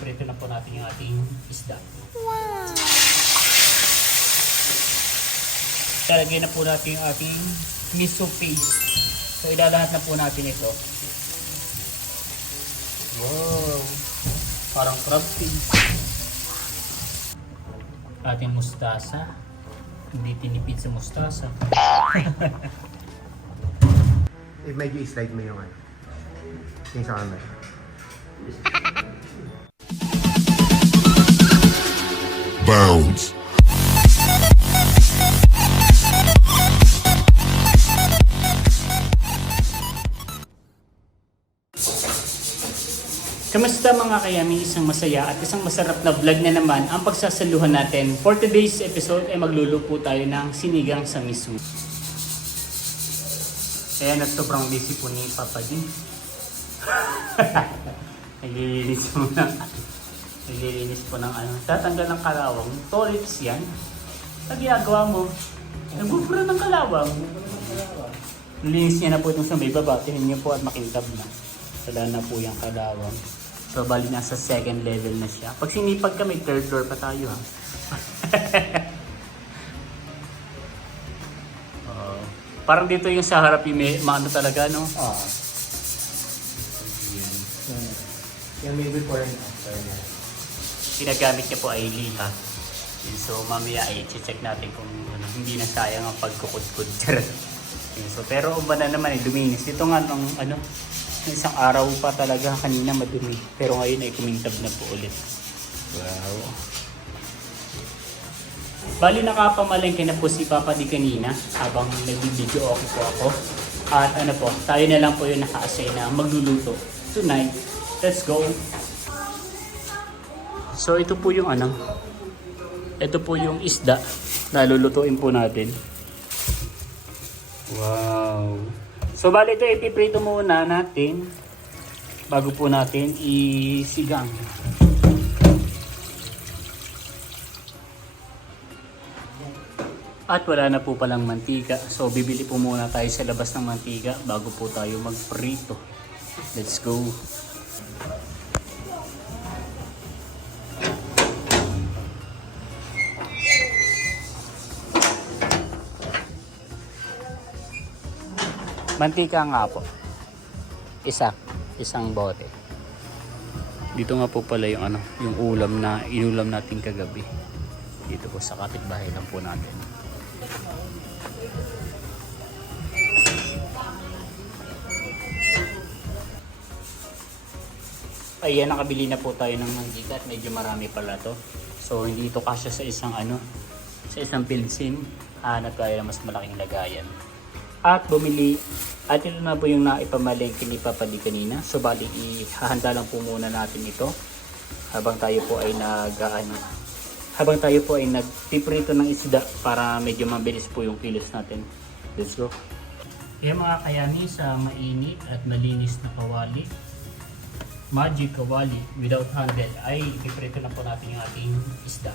ipiprito na po natin yung ating isda. Wow! Talagay na po natin yung ating miso paste. So ilalahat na po natin ito. Wow! Parang crab paste. Ating mustasa. Hindi tinipid sa mustasa. Medyo i-slide mo yung ano. Yung sa camera. Bounce. Kamusta mga kayami, isang masaya at isang masarap na vlog na naman ang pagsasaluhan natin. For today's episode ay magluluto tayo ng sinigang sa miso. Ayan at sobrang busy po ni Papa G. Naglilinis po ng naglilinis po ng ano. Tatanggal ng kalawang. Tolits yan. Sa ginagawa mo, nagbubura ng kalawang. Nilinis niya na po itong sa may baba. Tingnan niyo po at makintab na. Wala na po yung kalawang. So, bali nasa second level na siya. Pag sinipag ka, may third floor pa tayo ha. Parang dito yung sa harap yung may maano talaga, no? Yung may before and after na. Ginagamit niya po ay liha. So, mamaya ay check natin kung ano, hindi na sayang ang pagkukod-kod. So, pero umba na naman ay duminis. Ito nga nung ano, isang araw pa talaga kanina madumi. Pero ngayon ay kumintab na po ulit. Wow. Bali nakapamalengke na po si Papa di kanina habang nagbibideo okay po ako. At ano po, tayo na lang po yung naka-assign na magluluto tonight. Let's go! So ito po yung ano, ito po yung isda na lulutuin po natin. Wow! So bali ito ipiprito muna natin bago po natin isigang. At wala na po palang mantika. So bibili po muna tayo sa labas ng mantika bago po tayo magprito. Let's go! Mantika nga po. Isang bote. Dito nga po pala yung ano, yung ulam na inulam natin kagabi. Dito po sa kapitbahay lang po natin. Ayan, nakabili na po tayo ng mantika at medyo marami pala to. So hindi ito kasya sa isang ano, sa isang pilsin. Hanap tayo ng mas malaking lagayan. At bumili, at ito na po yung naipamalengke ni Papa di kanina. So bali, ihahanda lang po muna natin ito habang tayo po ay nagpiprito ng isda para medyo mabilis po yung kilos natin. Let's go! Kaya mga kayami, sa mainit at malinis na kawali, magic kawali without handle, ay ipiprito na po natin yung ating isda.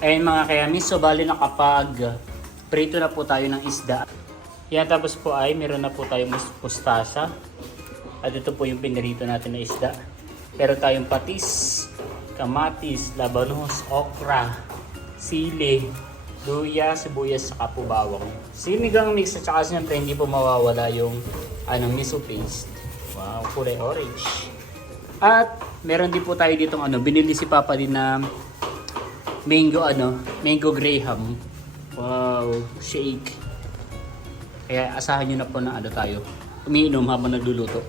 Ayun mga kayamis, so bali na kapag prito na po tayo ng isda. Yan, tapos po ay meron na po tayong mustasa. At ito po yung pinirito natin na isda. Meron tayong patis, kamatis, labanos, okra, sili, luya, sibuyas, saka po bawang. Sinigang mix at saka siyempre hindi po mawawala yung miso paste. Wow, kulay orange. At meron din po tayo ditong binili si Papa din na mango graham. Wow, shake. Kaya asahan nyo na po na tayo. Umiinom habang nagluluto.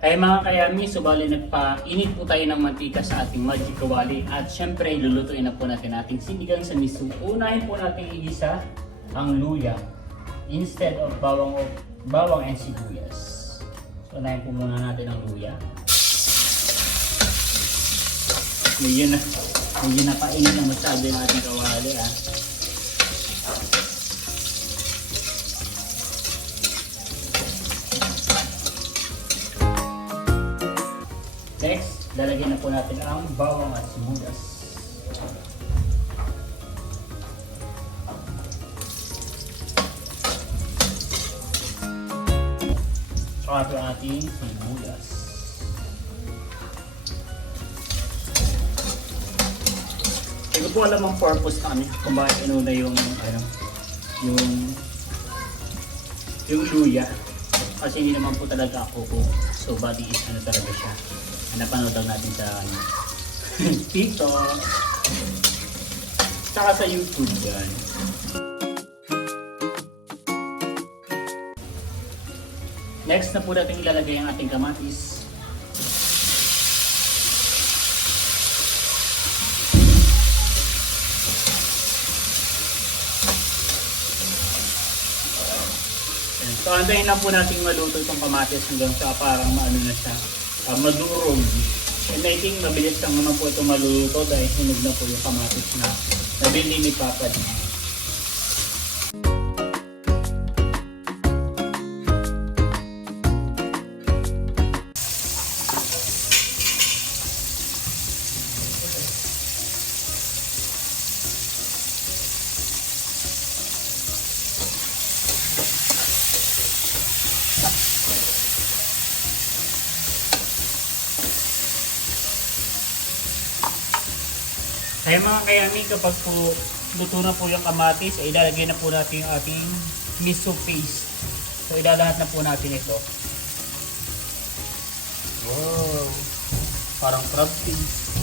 Kaya mga kayami, subali nagpa-init po tayo ng mantika sa ating magic kawali. At syempre, lulutuin na po natin ating sinigang sa miso. Unahin po natin igisa ang luya instead of bawang and sibuyas. So, unahin po muna natin ang luya. Medyo na painit na masyado yung ating kawali. Next, lalagyan na po natin ang bawang at sibuyas. Saka po ang ating sibuyas. Hindi ko po alam ang purpose na kung bakit inuna yung luya. Kasi hindi naman po talaga ako cook. So body is talaga siya. Napanood lang natin sa TikTok. Tsaka sa YouTube yan. Next na po natin ilalagay ang ating kamatis. So antayin lang po natin maluto itong kamatis hanggang sa parang maano na siya, madurog. And I think mabilis lang naman po itong maluluto dahil hinog na po yung kamatis na nabili ni Papa. Kaya mga kayami, kapag po luto na po yung kamatis, ay ilalagay na po natin yung ating miso paste. So ilalahat na po natin ito. Wow! Parang crab paste.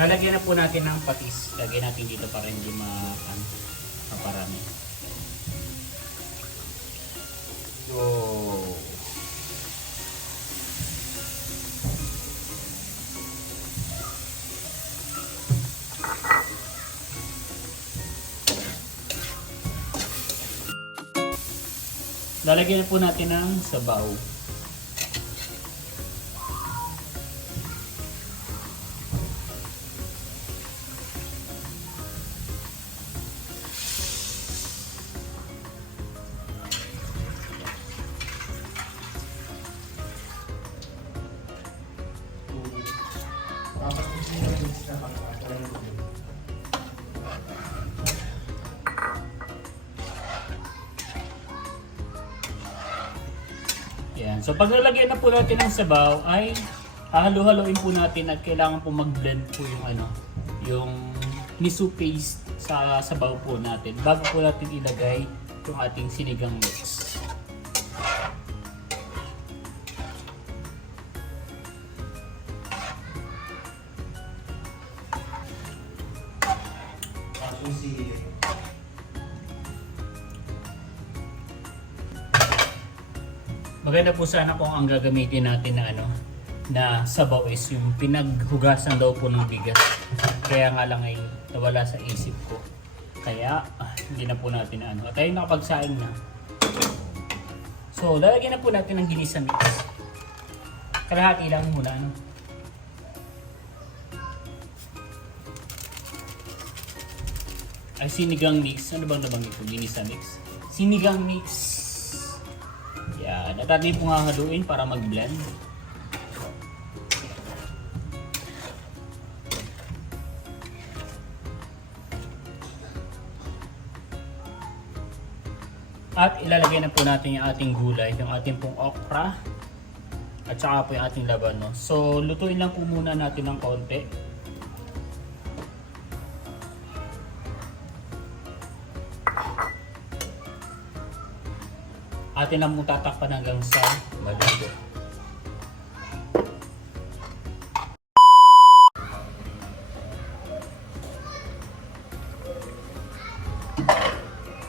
Lalagyan na po natin ng patis. Lagyan natin dito para hindi maparami. So, lalagyan na po natin ng sabaw. Yan. So pag nalagyan na po natin ng sabaw ay hahalo-haloin po natin at kailangan po mag-blend po yung miso paste sa sabaw po natin bago po natin ilagay yung ating sinigang mix. Maganda po sana kung ang gagamitin natin na sabaw is yung pinaghugasan daw po ng bigas. Kaya nga lang ay nawala sa isip ko. Kaya hindi na po natin ano. At ayun, nakapagsaing na. So, lalagyan na po natin ng ginisa mix. Kalahati lang muna, ano. Ay, sinigang mix. Ano bang nabanggit ko? Ginisa mix. Sinigang mix. Yan. At atin po nga haluin para mag-blend. At ilalagay na po natin yung ating gulay, yung ating pong okra at saka po yung ating labano. So, lutuin lang po muna natin ng konti. Atin lang po tatakpan hanggang sa maluto.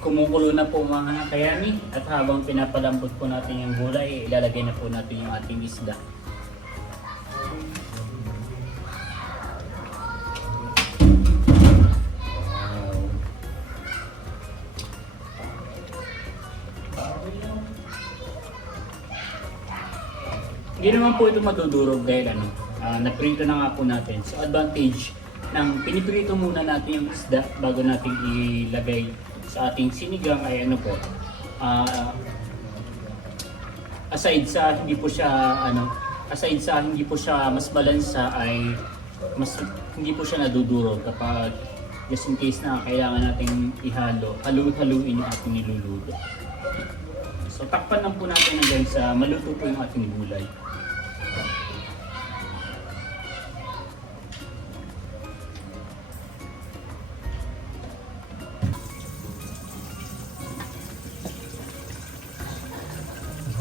Kumukulo na po mga kayami at habang pinapalambot po natin yung gulay, ilalagay na po natin yung ating isda. Hindi naman po ito madudurog dahil ano, naprito na nga po natin. So advantage ng piniprito muna natin yung isda bago natin ilagay sa ating sinigang ay ano po, aside sa hindi po siya mas balansa ay mas hindi po siya nadudurog kapag just in case na kailangan nating haluin yung ating niluluto. So takpan lang po natin hanggang sa maluto po yung ating gulay.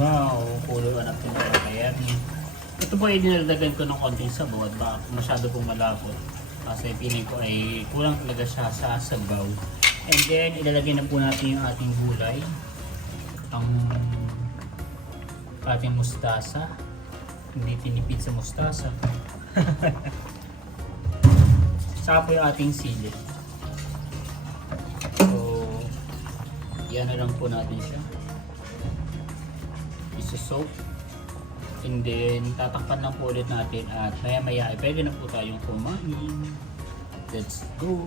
Wow, kulo anak ko na kaya. Ito po ay dinaldagan ko ng konting sabaw at baka masyado pong malapot. Kasi piling ko ay kulang talaga siya sa sabaw. And then ilalagay na po natin yung ating gulay. Ang ating mustasa. Hindi tinipid sa mustasa. Saka po yung ating sili. So, yan na lang po natin siya. Soap. And then tatakpan lang po ulit natin at maya maya ay pwede na po tayong kumain. Let's go!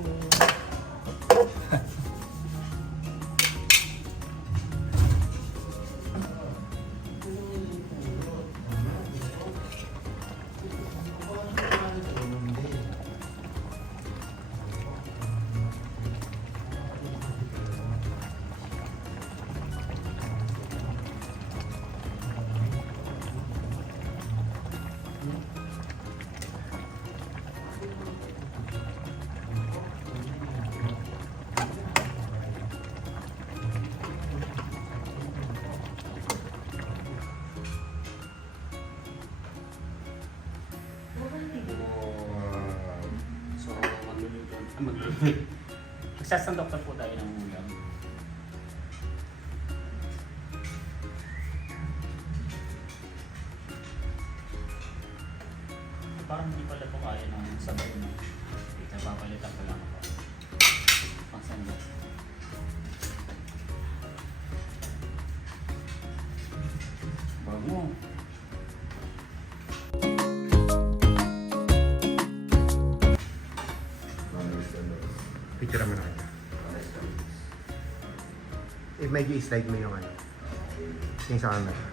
Magsasandok na po tayo ng ulam. Parang hindi pala po kaya ng sabay na. Napapalitan ko lang ako. Pangsandok. Bago. Picture mo na kanya. Medyo i-slide mo yung ano. Yung sa camera.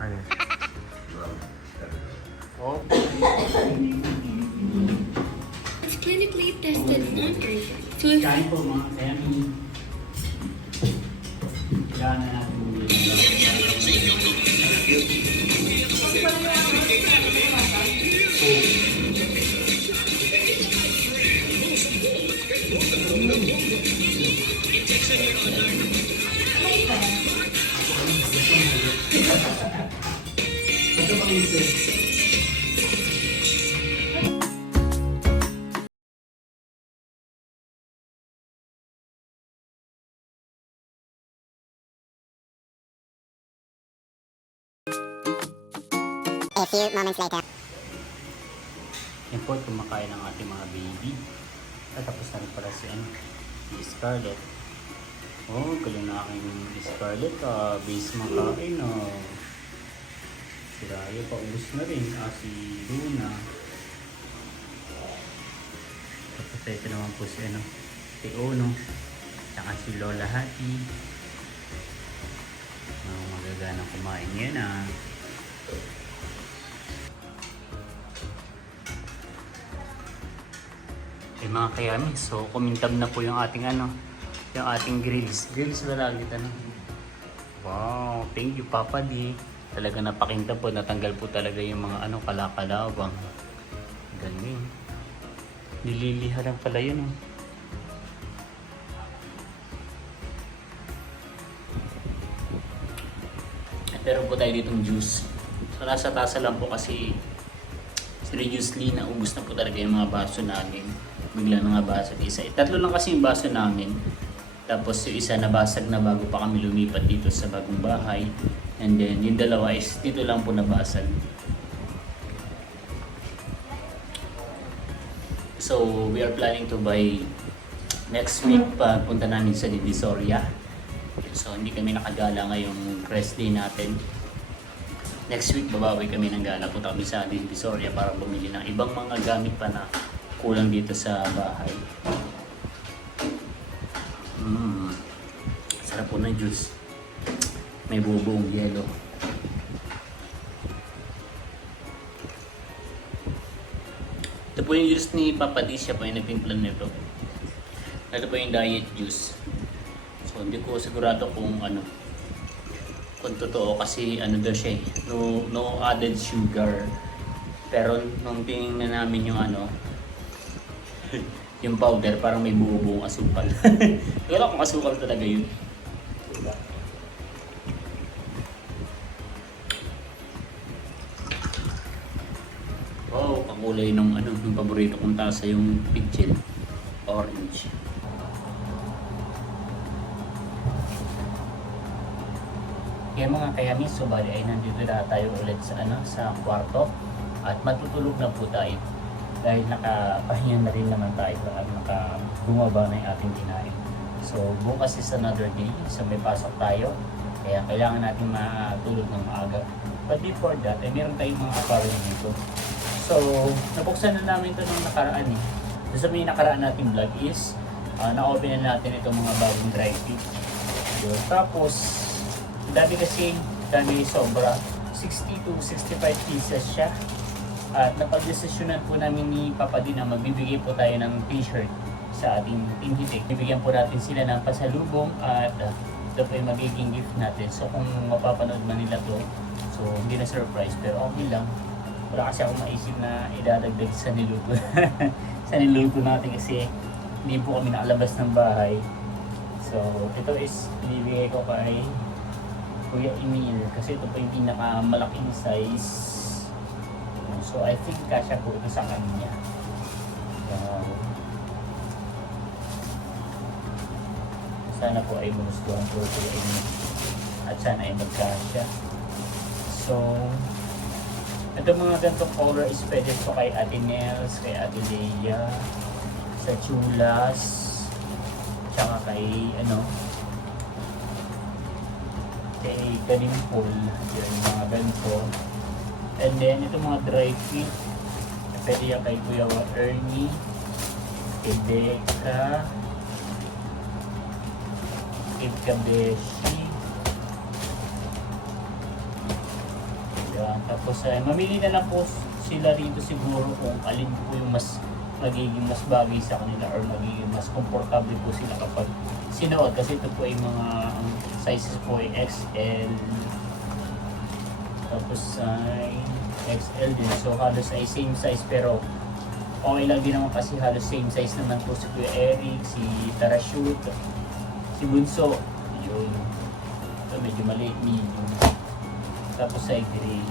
Ano yan? Oh. It's clinically tested non-perfect. Kain po mga kayami. Kailangan na natin muli. Ito bang ito? A few moments later. Yan po, kumakain ng ating mga baby. At tapos na rin pala si Scarlett. Oh, galing na aking Scarlett. Base makain. Si Raya, paubos na rin. Si Luna. Tapos ito naman po si Ono. Saka si Lola Hati. Magaganang kumain yan mga kayami, so kumintab na po yung ating yung ating grills ba tawag dito Wow, thank you Papa D. Talaga napakintab po, natanggal po talaga yung mga kalakalawang. Galing. Nililiha lang pala yun Pero po tayo ditong juice. So nasa tasa lang po kasi seriously naubos na po talaga yung mga baso namin. Bigla na nga basag isa. Tatlo lang kasi yung baso namin. Tapos yung isa nabasag na bago pa kami lumipat dito sa bagong bahay. And then yung dalawa is dito lang po nabasag. So we are planning to buy next week punta namin sa Divisoria. So hindi kami nakagala ngayong rest day natin. Next week babawi kami ng gala. Punta kami sa Divisoria para bumili ng ibang mga gamit pa na kulang dito sa bahay. Sarap po ng juice. May bubuong yelo. Ito po yung juice ni Papa D. Siya po yung nagpimplan nito. Ito po yung diet juice. So hindi ko sigurado kung kung totoo kasi daw siya no added sugar. Pero nung tinignan namin yung yung powder, parang may buo-buong asukal. Wala kung asukal talaga yun. Diba? Wow, kakulay ng yung paborito kong tasa, yung pigeon orange. Kaya mga kayami, so bali ay nandito na tayo ulit sa kwarto at matutulog na po tayo. Dahil nakapahinga na rin naman tayo at bumaba na yung ating kinain. So bukas is another day, so may pasok tayo. Kaya kailangan natin matulog ng maaga. But before that, meron tayong mga aquarium dito. So nabuksan na namin ito nung nakaraan So sa may nakaraan nating vlog is, na-open na natin itong mga bagong dry fish. So, tapos, dami sobra. 60 to 65 pieces siya. At napag-desisyonan po namin ni Papa D na magbibigay po tayo ng t-shirt sa ating Team Hitik. Bibigyan po natin sila ng pasalubong at ito po yung magiging gift natin. So kung mapapanood man nila to, so hindi na surprise pero okay lang. Wala kasi akong maisip na idadagdag sa niluto. Sa niluto natin kasi hindi po kami nakalabas ng bahay. So ito is binibigay ko kay Kuya Emil kasi ito po yung pinakamalaking size. So I think kasya po ito sa kanya. Sana po ay magustuhan po ito at sana ay magkasya. So ito mga ganitong color is pwede po kay Ate Nels, kay Ate Leia, sa Chulas, tsaka kay kay Kanimpol. Yan mga ganito. And then, ito mga dry fit. Pwede yan kay Kuya Ernie, kay Becca, kay Kabeshi. Yan. Tapos, mamili na lang po sila rito siguro kung alin po yung mas magiging mas bagay sa kanila or magiging mas komportable po sila kapag sinuot. Kasi ito po ay mga sizes po ay XL. Tapos ay XL din. So halos ay same size pero okay lang din naman kasi halos same size naman po si Kuya Eric, si Tarashut, si Bunso. Yun. Ito medyo maliit, medium. Tapos ay gray.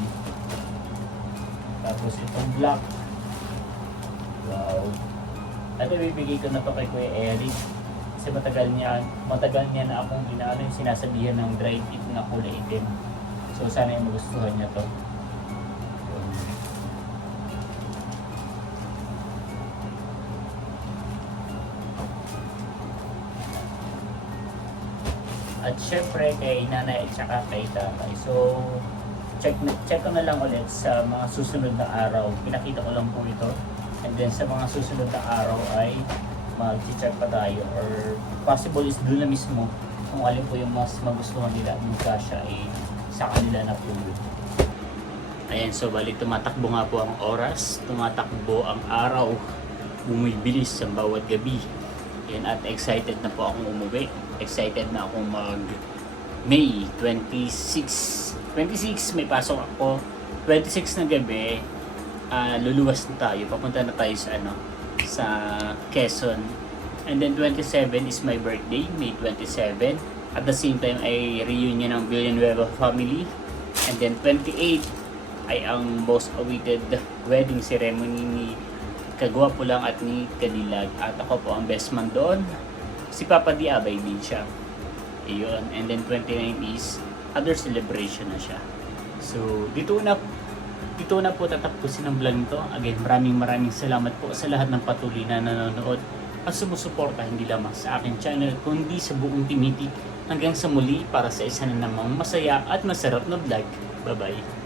Tapos itong black. Wow. At ibibigay ko na to kay Kuya Eric. Kasi matagal niya na akong yung sinasabihan ng dry fit na kulay itim. So sana yung magustuhan niya to. At syempre kay nanay at saka kay tatay. So, check ko na lang ulit sa mga susunod na araw. Pinakita ko lang po ito. And then sa mga susunod na araw ay mag-check pa tayo. Or possible is doon na mismo kung alin po yung mas magustuhan nila at magkasya ay sa kanila na po yun. Ayan, so bali tumatakbo nga po ang oras, tumatakbo ang araw, bumibilis sa bawat gabi. Ayan, at excited na po akong umuwi. Excited na akong mag May 26, may pasok ako. 26 na gabi, luluwas na tayo. Papunta na tayo sa sa Quezon. And then 27 is my birthday, May 27. At the same time ay reunion ng Villanueva family. And then 28 ay ang most awaited wedding ceremony ni Kagwapo lang at ni Kadilag. At ako po ang best man doon. Si Papa Diabay din siya. Ayun. And then 29 is other celebration na siya. So, dito na po tatapusin ang vlog nito. Again, maraming salamat po sa lahat ng patuloy na nanonood at sumusuporta hindi lamang sa aking channel kundi sa buong Timiti. Hanggang sa muli para sa isa na namang masaya at masarap na vlog. Bye-bye!